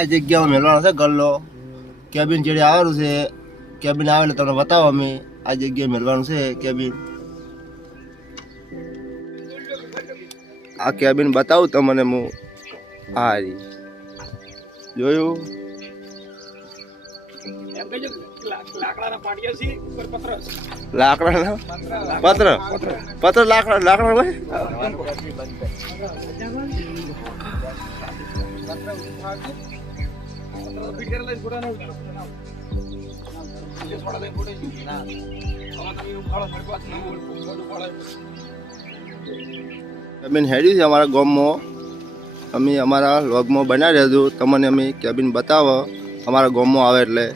આ જગ્યામાં મેળવાનો છે ગલ્લો. કેબિન જેડી આવેલું છે. કેબિન આવે એટલે તમને બતાવો અમે. આ જગ્યાએ મેળવાનું છે કેબિન. આ કેબિન બતાવું તમને હું. હા જોયું લાકડાના પત્ર પત્ર લાકડા હોય. કેબિન હેડી છે અમારા ગામમાં. અમે અમારા વ્લોગમાં બનાવી રહેજો. તમને અમે કેબિન બતાવો અમારા ગામમાં આવે એટલે.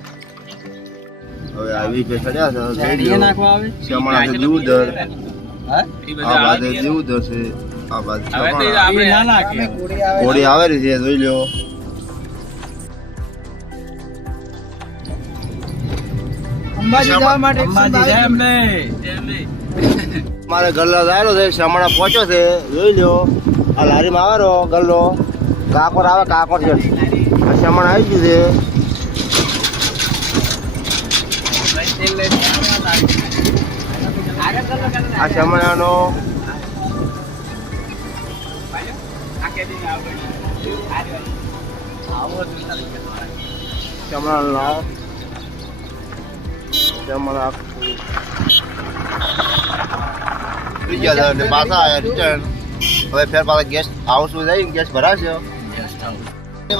હવે આવી કે ચડ્યા છે શમણા છે દીવદર. આ બાજુ દીવદર છે. આ બાજુ ઘોડી આવે છે જોઈ લો. મારે ગલ્લો આવ્યો છે. શમણા પહોંચ્યો છે જોઈ લો. આ લારીમાં આવે ગલ્લો. કાકોર આવે કાકોર છે. આ શમણ આવી ગયું છે. આ શમણાનો પાછા આવ્યા રિટર્ન. હવે ફેર પાછા ગેસ્ટ હાઉસમાં જઈ ગેસ ભરાશે.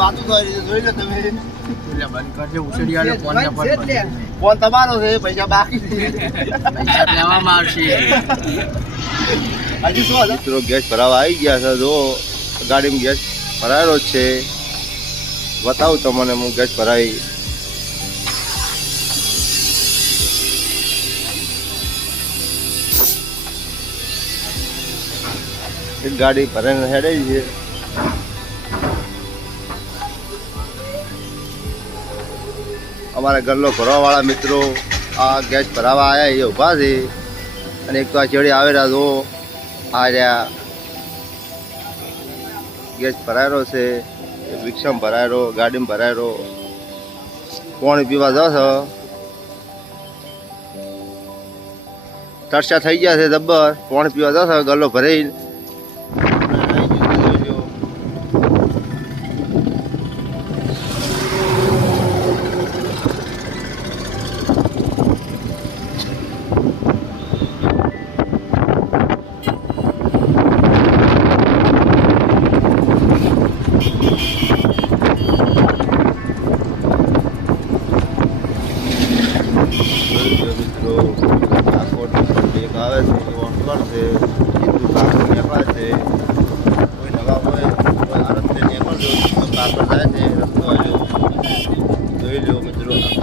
વાતો જોઈ લો તમે. ફોન તમારો છે પૈસા બાકી હજી શું મિત્રો ગેસ ભરાવા આવી ગયા છે. જો ગાડીમાં ગેસ ભરાયેલો જ છે. બતાવું તમને હું ગેસ ભરાવી. એક ગાડી ભરાઈને હેડે છે. અમારા ગલ્લો ભરવાવાળા મિત્રો આ ગેસ ભરાવા આવ્યા એ ઊભા છે. અને એક તો આ ચેડી આવેલા જો આ રહ્યા ગેસ ભરાયેલો છે. રિક્ષામાં ભરાયેલો ગાડીમાં ભરાયેલો. પાણી પીવા જશો તરસ્યા થઈ ગયા છે જબ્બર. પાણી પીવા જશો ગલ્લો ભરાઈ.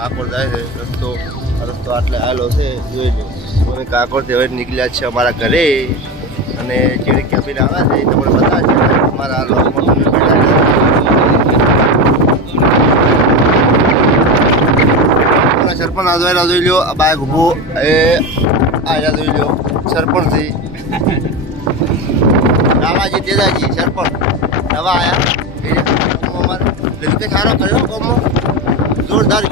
કાકોર જાય છે રસ્તો આટલે આવેલો છે જોઈ લો. અમે કાકોર થી હવે નીકળ્યા છે અમારા ઘરે. અને જેડી કેબિન આવે છે એ તમને બતાવે છે અમારા લોકમાં તમે બેઠા સરપંચ આજવાયેલા જોઈ લો. આ બાઈક ઊભો એ આયા જોઈ લો સરપંચ થી રામાજી તેજાજી સરપંચ નવા આયા. અમારે સારો કર્યો જોરદાર